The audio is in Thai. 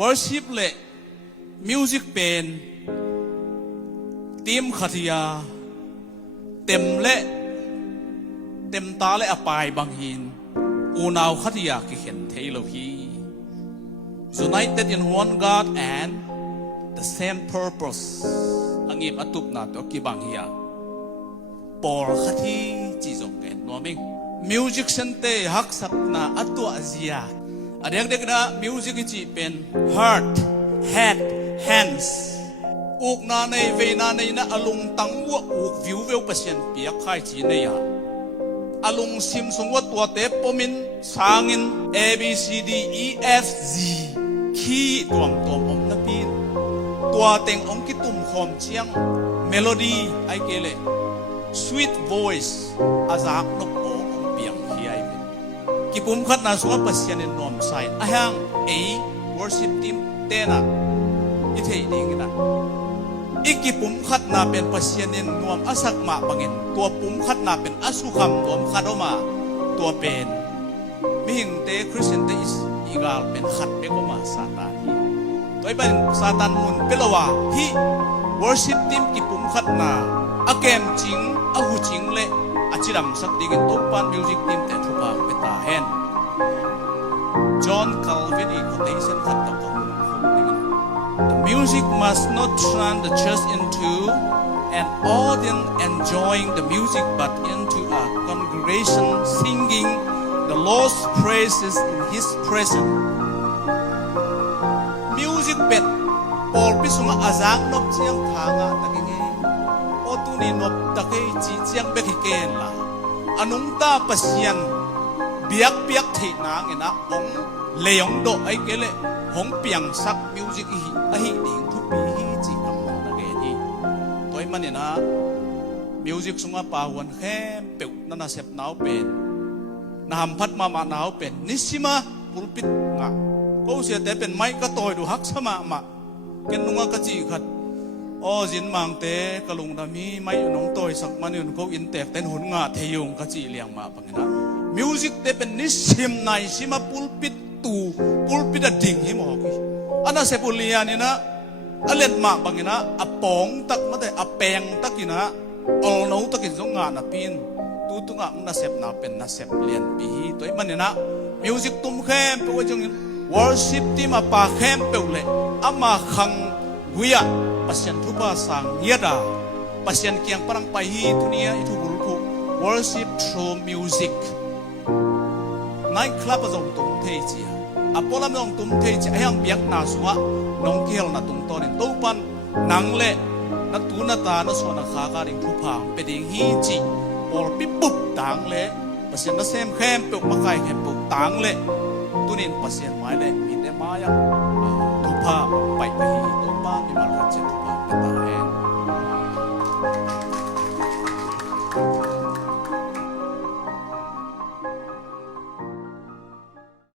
worship เล music เป็นทีมขัตยาเต็มและเต็มตาและอปายบางหินอูนาวขัตยากิเห็นเทโลฮี united in one God and the same purpose อังยิบอตุบนาตัวกิบางฮิยาปอลขัตีจีจงเกนนัวมิง music เซนเตฮักสักนาอตัวอาเซียอันเด็กๆนะ music จีเป็น heart head hands อุกนาในเวนาในนะอารมณ์ตั้งวัวอุกวิวเวลเปอร์เซ็นต์เปียกข่ายจีในยาอารมณ์ซิมสงวัตัวเตปมินสางิน A B C D E F Z คีตัวอมนับปีนตัวเต็งองคิตุมหอมเชียง melody ไอเกเล sweet voice อาจากนกโอองเปียงที่ไอเป็นกิปุ่มขัดนาสุขปัสยานินนอมไซน์อายังworship team เตนะอิเทดิงนะอีกปุ่มขัดนาเป็นปัสยานินนวมอาศักมาบังเงินตัวปุ่มขัดนาเป็นอสุขมนวมขัดออกมาตัวเป็นมิหิงเตคริสเตียนเตอิสอีกาลเป็นขัดเปกมาซาตานตัวเป็นซาตานมุนเปลว่าที่ worship team กิปุ่มขัดนาอาเกมจริงอาหูจริงเลยอาจิรัมสักดิกินตุปัน music team แต่ทุกอย่างเป็นตาเห็น John Calvin อีกคนที่เส้นขัดกับThe music must not turn the church into an audience enjoying the music but into a congregation singing the Lord's praises in His presence music เป็ดปอลพิสุงอาจารย์นบเชียงทางตะกี้โอตุนีนบตะกี้จีเชียงเบกิเกนล่ะอนุงตาปัสยันเบียกเทนางนะองเลยองโดไอเกเลหงเปียงสักมิวสิกอีอะฮิดิงทุกปีฮีจีกำลังตะเกนีตัวมันเนี่ยนะมิวสิกสงปาวันแค่เปิวนั่นน่ะเสพหนาวเป็นน้ำพัดมาหนาวเป็นนิสิมาปุลปิดงะก็เสียแต่เป็นไม้ก็ต่อยดูฮักสมาเกินนุ่งก็จีขัดอ๋อจินมังเตะกะลุงดามีไม้น้องต่อยสักมันเนี่ยเขาอินเตกเต้นหุ่นงะเทียงก็จีเลี้ยงมาปังนะมิวสิกเตเป็นนิสิมในสิมาปุลปิดปุลปิดดิ่งหิมอกีอันนั้นเซปุลียานี่นะอเล่นมากบางอย่างนะอปองตักมาแต่อแปงตักินะอลนูตักินสงงานนะปีนตุงอ่ะมันน่าเสพน่าเป็นน่าเสพเลียนปีตัวมันเนี่ยนะมิวสิกตุ้มเข้มเปว่าจังworship ที่มาป่าเข้มเปเลยอามาขังเวียปัสยันทุบาสังเงียดาปัสยันเกียงปรังไปฮีทุนี้อีทุบุรุษ worship through music night club จะตุ้มเทจีอพอลำน้องตุ้มเทจีไอ้ยังเบียกนาสัวน้องเกลน่ะตุ้มตอนนี้ตู้ปันนังเล่นัตูนัตานัสวนาขาการิงผู้พังเป็นดิ่งฮีจีพอปิบุบต่างเล่ปัสยันนัสเซมเข้มเปกมาไก่เข้มเปกต่างเล่ตุนินปัสยันไม้เล่มีแต่ไม้ยังตู้พังไปฮีตู้ปันมีมา